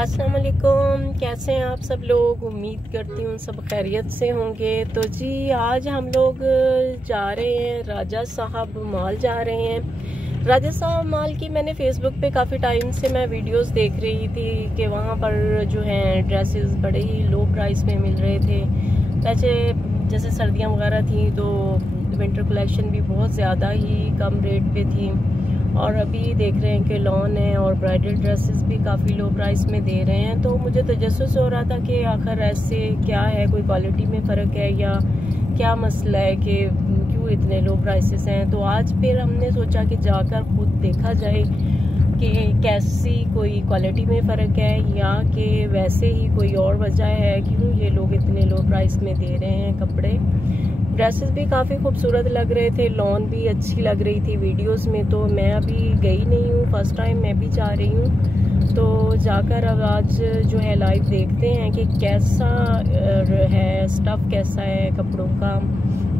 अस्सलाम वालेकुम, कैसे हैं आप सब लोग। उम्मीद करती हूँ सब खैरियत से होंगे। तो जी आज हम लोग जा रहे हैं राजा साहब मॉल जा रहे हैं। राजा साहब मॉल की मैंने फेसबुक पे काफ़ी टाइम से मैं वीडियोस देख रही थी कि वहाँ पर जो हैं ड्रेसेस बड़े ही लो प्राइस में मिल रहे थे। वैसे जैसे सर्दियाँ वगैरह थी तो विंटर कलेक्शन भी बहुत ज़्यादा ही कम रेट पे थी, और अभी देख रहे हैं कि लॉन है और ब्राइडल ड्रेसेस भी काफ़ी लो प्राइस में दे रहे हैं। तो मुझे तजस्सुस हो रहा था कि आखिर ऐसे क्या है, कोई क्वालिटी में फ़र्क है या क्या मसला है कि क्यों इतने लो प्राइसेस हैं। तो आज फिर हमने सोचा कि जाकर खुद देखा जाए कि कैसी कोई क्वालिटी में फ़र्क है या कि वैसे ही कोई और वजह है क्यों ये लोग इतने लो प्राइस में दे रहे हैं कपड़े। ड्रेसेस भी काफ़ी खूबसूरत लग रहे थे, लॉन भी अच्छी लग रही थी वीडियोस में। तो मैं अभी गई नहीं हूँ, फर्स्ट टाइम मैं भी जा रही हूँ। तो जाकर अब आज जो है लाइव देखते हैं कि कैसा है स्टफ़, कैसा है कपड़ों का,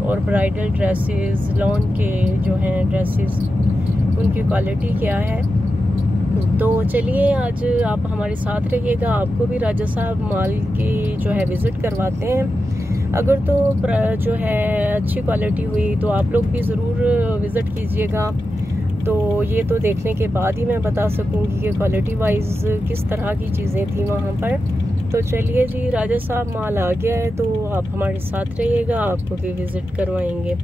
और ब्राइडल ड्रेसेस लॉन के जो हैं ड्रेसेस उनकी क्वालिटी क्या है। तो चलिए आज आप हमारे साथ रहिएगा, आपको भी राजा साहब मॉल की जो है विज़िट करवाते हैं। अगर तो जो है अच्छी क्वालिटी हुई तो आप लोग भी ज़रूर विज़िट कीजिएगा। तो ये तो देखने के बाद ही मैं बता सकूंगी कि क्वालिटी वाइज किस तरह की चीज़ें थी वहाँ पर। तो चलिए जी, राजा साहब मॉल आ गया है, तो आप हमारे साथ रहिएगा, आपको भी विज़िट करवाएंगे।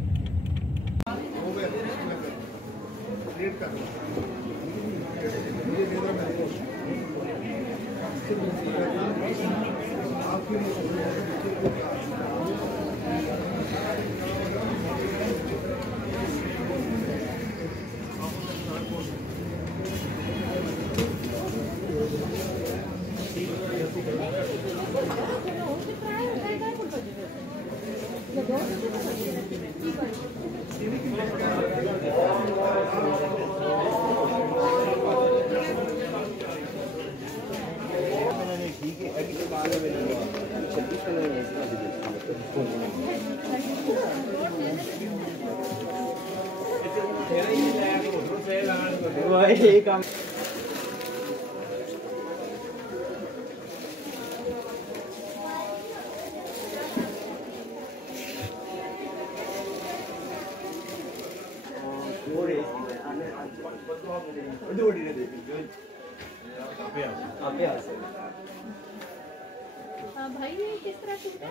भाई ये किस तरह सूट है?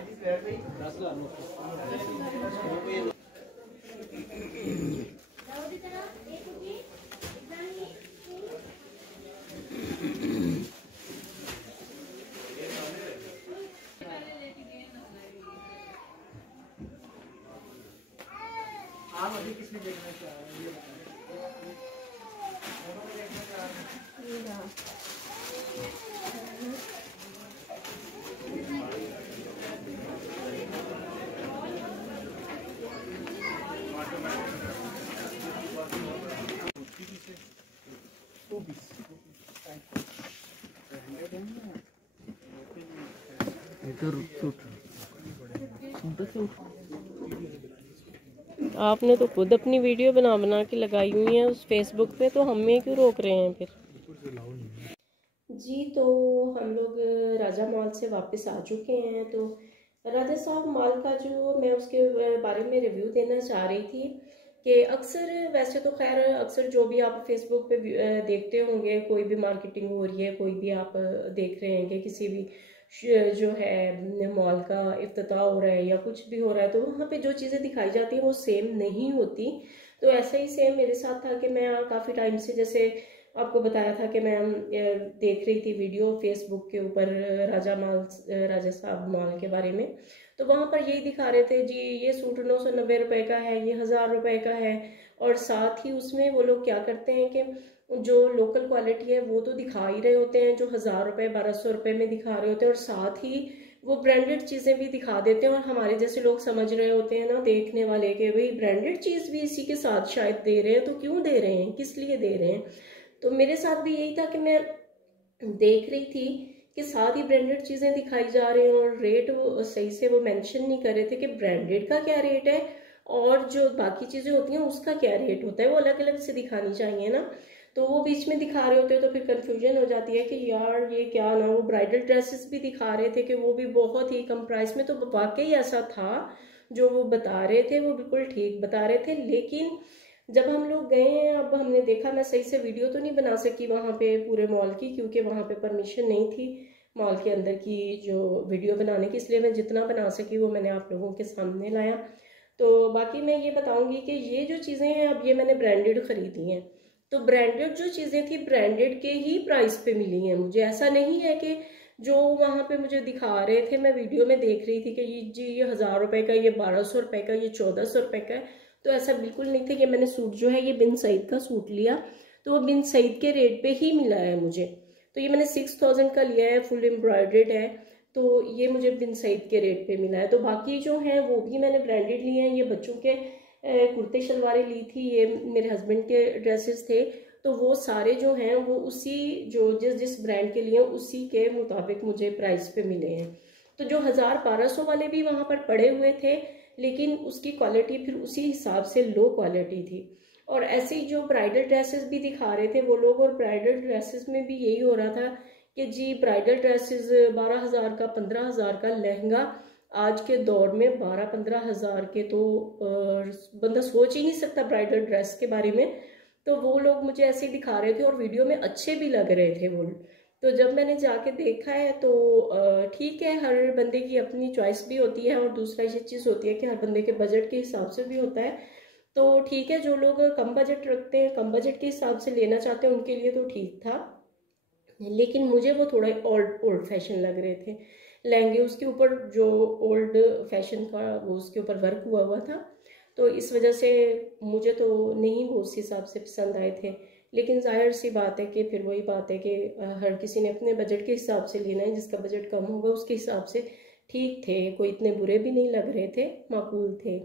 आप अभी किसमें देखना चाह रहे हैं? आपने तो खुद अपनी वीडियो बना बना के लगाई हुई है उस फेसबुक पे, तो हमें क्यों रोक रहे हैं फिर। जी तो हम लोग राजा मॉल से वापस आ चुके हैं। तो राजा साहब मॉल का जो मैं उसके बारे में रिव्यू देना चाह रही थी कि अक्सर वैसे तो खैर अक्सर जो भी आप फेसबुक पे देखते होंगे, कोई भी मार्केटिंग हो रही है, कोई भी आप देख रहे हैं कि किसी भी जो है मॉल का इफ्तिताह हो रहा है या कुछ भी हो रहा है, तो वहाँ पे जो चीज़ें दिखाई जाती हैं वो सेम नहीं होती। तो ऐसा ही सेम मेरे साथ था कि मैं काफ़ी टाइम से, जैसे आपको बताया था कि मैं देख रही थी वीडियो फेसबुक के ऊपर राजा साहब मॉल के बारे में। तो वहाँ पर यही दिखा रहे थे जी, ये सूट 990 रुपये का है, ये 1000 रुपये का है। और साथ ही उसमें वो लोग क्या करते हैं कि जो लोकल क्वालिटी है वो तो दिखा ही रहे होते हैं, जो 1000 रुपये 1200 रुपये में दिखा रहे होते हैं, और साथ ही वो ब्रांडेड चीज़ें भी दिखा देते हैं। और हमारे जैसे लोग समझ रहे होते हैं ना देखने वाले कि भाई ब्रांडेड चीज़ भी इसी के साथ शायद दे रहे हैं, तो क्यों दे रहे हैं, किस लिए दे रहे हैं। तो मेरे साथ भी यही था कि मैं देख रही थी कि साथ ही ब्रांडेड चीज़ें दिखाई जा रही हैं और रेट वो सही से वो मेंशन नहीं कर रहे थे कि ब्रांडेड का क्या रेट है और जो बाकी चीज़ें होती हैं उसका क्या रेट होता है, वो अलग अलग से दिखानी चाहिए ना। तो वो बीच में दिखा रहे होते हैं तो फिर कंफ्यूजन हो जाती है कि यार ये क्या ना। वो ब्राइडल ड्रेसेस भी दिखा रहे थे कि वो भी बहुत ही कम प्राइस में, तो वाकई ऐसा था जो वो बता रहे थे, वो बिल्कुल ठीक बता रहे थे। लेकिन जब हम लोग गए हैं, अब हमने देखा, मैं सही से वीडियो तो नहीं बना सकी वहाँ पे पूरे मॉल की, क्योंकि वहाँ पे परमिशन नहीं थी मॉल के अंदर की जो वीडियो बनाने की, इसलिए मैं जितना बना सकी वो मैंने आप लोगों के सामने लाया। तो बाकी मैं ये बताऊंगी कि ये जो चीज़ें हैं, अब ये मैंने ब्रांडेड खरीदी हैं, तो ब्रांडेड जो चीज़ें थी ब्रांडेड के ही प्राइस पे मिली हैं मुझे। ऐसा नहीं है कि जो वहाँ पे मुझे दिखा रहे थे, मैं वीडियो में देख रही थी कि ये जी ये 1000 रुपये का, ये 1200 रुपये का, ये 1400 रुपये का है, तो ऐसा बिल्कुल नहीं था। कि मैंने सूट जो है ये बिन सईद का सूट लिया, तो वो बिन सईद के रेट पे ही मिला है मुझे। तो ये मैंने 6000 का लिया है, फुल एम्ब्रॉयडर्ड है, तो ये मुझे बिन सईद के रेट पे मिला है। तो बाकी जो है वो भी मैंने ब्रांडेड लिए हैं। ये बच्चों के कुर्ते शलवारें ली थी, ये मेरे हस्बैंड के ड्रेसेस थे, तो वो सारे जो हैं वो उसी जो जिस ब्रांड के लिए उसी के मुताबिक मुझे प्राइस पे मिले हैं। तो जो 1000-1200 वाले भी वहाँ पर पड़े हुए थे, लेकिन उसकी क्वालिटी फिर उसी हिसाब से लो क्वालिटी थी। और ऐसे ही जो ब्राइडल ड्रेसेस भी दिखा रहे थे वो लोग, और ब्राइडल ड्रेसेस में भी यही हो रहा था कि जी ब्राइडल ड्रेसेस 12,000 का, 15,000 का लहंगा आज के दौर में 12-15 हज़ार के तो बंदा सोच ही नहीं सकता ब्राइडल ड्रेस के बारे में। तो वो लोग मुझे ऐसे ही दिखा रहे थे और वीडियो में अच्छे भी लग रहे थे वो। तो जब मैंने जाके देखा है तो ठीक है, हर बंदे की अपनी चॉइस भी होती है, और दूसरा ये चीज़ होती है कि हर बंदे के बजट के हिसाब से भी होता है। तो ठीक है, जो लोग कम बजट रखते हैं, कम बजट के हिसाब से लेना चाहते हैं, उनके लिए तो ठीक था। लेकिन मुझे वो थोड़ा ओल्ड फैशन लग रहे थे लहंगे, उसके ऊपर जो ओल्ड फैशन का वो उसके ऊपर वर्क हुआ हुआ था, तो इस वजह से मुझे तो नहीं वो उस हिसाब से पसंद आए थे। लेकिन जाहिर सी बात है कि फिर वही बात है कि हर किसी ने अपने बजट के हिसाब से लेना है, जिसका बजट कम होगा उसके हिसाब से ठीक थे, कोई इतने बुरे भी नहीं लग रहे थे, माकूल थे।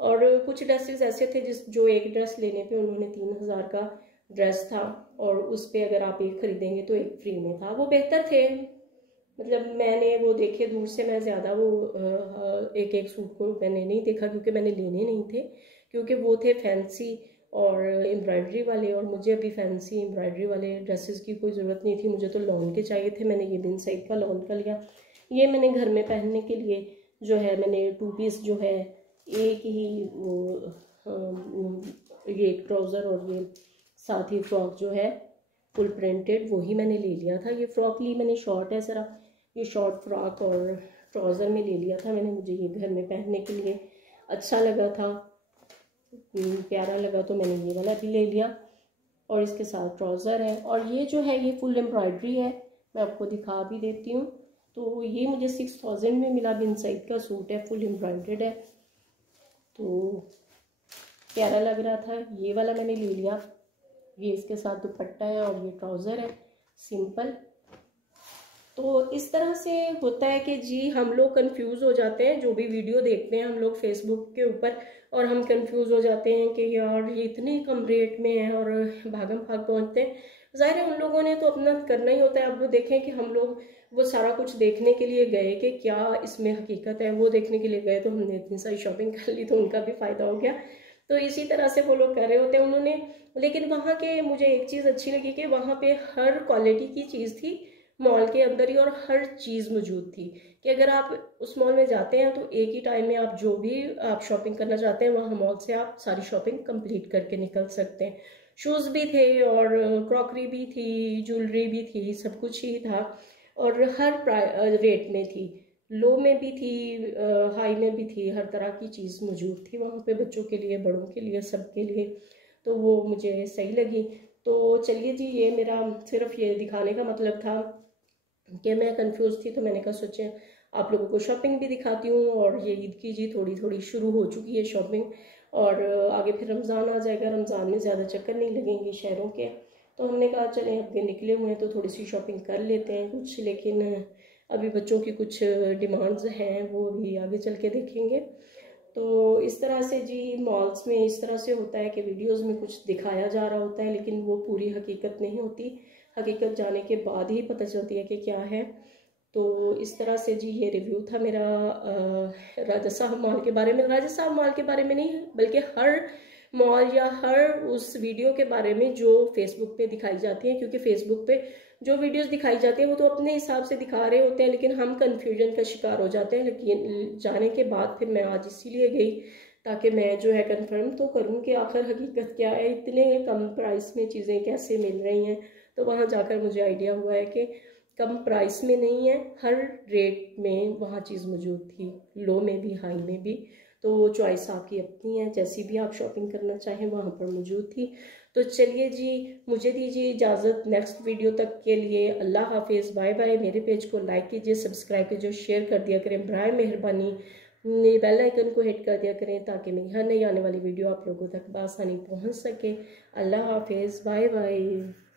और कुछ ड्रेसेस ऐसे थे जो एक ड्रेस लेने पे उन्होंने 3000 का ड्रेस था, और उस पर अगर आप एक खरीदेंगे तो एक फ्री में था। वो बेहतर थे, मतलब मैंने वो देखे दूर से, मैं ज़्यादा वो एक एक सूट को मैंने नहीं देखा, क्योंकि मैंने लेने नहीं थे, क्योंकि वो थे फैंसी और एम्ब्रॉयडरी वाले, और मुझे अभी फैंसी एम्ब्रॉयडरी वाले ड्रेसेस की कोई ज़रूरत नहीं थी, मुझे तो लॉन के चाहिए थे। मैंने ये बिन सईद का लॉन का लिया। ये मैंने घर में पहनने के लिए जो है मैंने 2 पीस जो है एक ही वो ये ट्राउज़र और ये साथ ही फ्रॉक जो है फुल प्रिंटेड, वो ही मैंने ले लिया था। ये फ्रॉक ली मैंने, शॉर्ट है ज़रा, ये शॉर्ट फ्रॉक और ट्राउज़र में ले लिया था मैंने, मुझे ये घर में पहनने के लिए अच्छा लगा था, प्यारा लगा, तो मैंने ये वाला भी ले लिया। और इसके साथ ट्राउज़र है, और ये जो है ये फुल एम्ब्रॉयडरी है, मैं आपको दिखा भी देती हूँ। तो ये मुझे 6000 में मिला, बिन सईद का सूट है, फुल एम्ब्रॉयडर्ड है, तो प्यारा लग रहा था, ये वाला मैंने ले लिया। ये इसके साथ दुपट्टा है और ये ट्राउज़र है सिंपल। तो इस तरह से होता है कि जी हम लोग कंफ्यूज हो जाते हैं, जो भी वीडियो देखते हैं हम लोग फेसबुक के ऊपर, और हम कंफ्यूज हो जाते हैं कि यार ये इतने कम रेट में है, और भागम भाग पहुंचते हैं। ज़ाहिर है उन लोगों ने तो अपना करना ही होता है। अब वो देखें कि हम लोग वो सारा कुछ देखने के लिए गए कि क्या इसमें हकीकत है, वो देखने के लिए गए, तो हमने इतनी सारी शॉपिंग कर ली, तो उनका भी फ़ायदा हो गया। तो इसी तरह से वो लोग कर रहे होते हैं उन्होंने। लेकिन वहाँ के मुझे एक चीज़ अच्छी लगी कि वहाँ पे हर क्वालिटी की चीज़ थी मॉल के अंदर ही, और हर चीज़ मौजूद थी कि अगर आप उस मॉल में जाते हैं तो एक ही टाइम में आप जो भी आप शॉपिंग करना चाहते हैं वहाँ मॉल से आप सारी शॉपिंग कंप्लीट करके निकल सकते हैं। शूज़ भी थे और क्रॉकरी भी थी, ज्वेलरी भी थी, सब कुछ ही था, और हर रेट में थी, लो में भी थी, हाई में भी थी, हर तरह की चीज़ मौजूद थी वहाँ पे, बच्चों के लिए, बड़ों के लिए, सबके लिए। तो वो मुझे सही लगी। तो चलिए जी, ये मेरा सिर्फ ये दिखाने का मतलब था कि मैं कंफ्यूज थी, तो मैंने कहा सोचे आप लोगों को शॉपिंग भी दिखाती हूँ। और ये ईद की जी थोड़ी थोड़ी शुरू हो चुकी है शॉपिंग, और आगे फिर रमज़ान आ जाएगा, रमज़ान में ज़्यादा चक्कर नहीं लगेंगे शहरों के, तो हमने कहा चलें अब निकले हुए हैं तो थोड़ी सी शॉपिंग कर लेते हैं कुछ। लेकिन अभी बच्चों की कुछ डिमांड्स हैं, वो भी आगे चल के देखेंगे। तो इस तरह से जी मॉल्स में इस तरह से होता है कि वीडियोस में कुछ दिखाया जा रहा होता है, लेकिन वो पूरी हकीकत नहीं होती, हकीकत जाने के बाद ही पता चलती है कि क्या है। तो इस तरह से जी ये रिव्यू था मेरा राजा साहब मॉल के बारे में। राजा साहब मॉल के बारे में नहीं, बल्कि हर मॉल या हर उस वीडियो के बारे में जो फेसबुक पे दिखाई जाती है, क्योंकि फेसबुक पे जो वीडियोस दिखाई जाती है वो तो अपने हिसाब से दिखा रहे होते हैं, लेकिन हम कंफ्यूजन का शिकार हो जाते हैं। लेकिन जाने के बाद फिर मैं आज इसीलिए गई ताकि मैं जो है कंफर्म तो करूं कि आखिर हकीकत क्या है, इतने कम प्राइस में चीज़ें कैसे मिल रही हैं। तो वहाँ जाकर मुझे आइडिया हुआ है कि कम प्राइस में नहीं है, हर रेट में वहाँ चीज़ मौजूद थी, लो में भी हाई में भी। तो चॉइस आपकी अपनी है, जैसी भी आप शॉपिंग करना चाहें वहाँ पर मौजूद थी। तो चलिए जी, मुझे दीजिए इजाज़त, नेक्स्ट वीडियो तक के लिए अल्लाह हाफिज़, बाय बाय। मेरे पेज को लाइक कीजिए, सब्सक्राइब कीजिए, शेयर कर दिया करें, बराए मेहरबानी बेल आइकन को हिट कर दिया करें ताकि मेरी हर नई आने वाली वीडियो आप लोगों तक बआसानी पहुँच सके। अल्लाह हाफिज़, बाय बाय।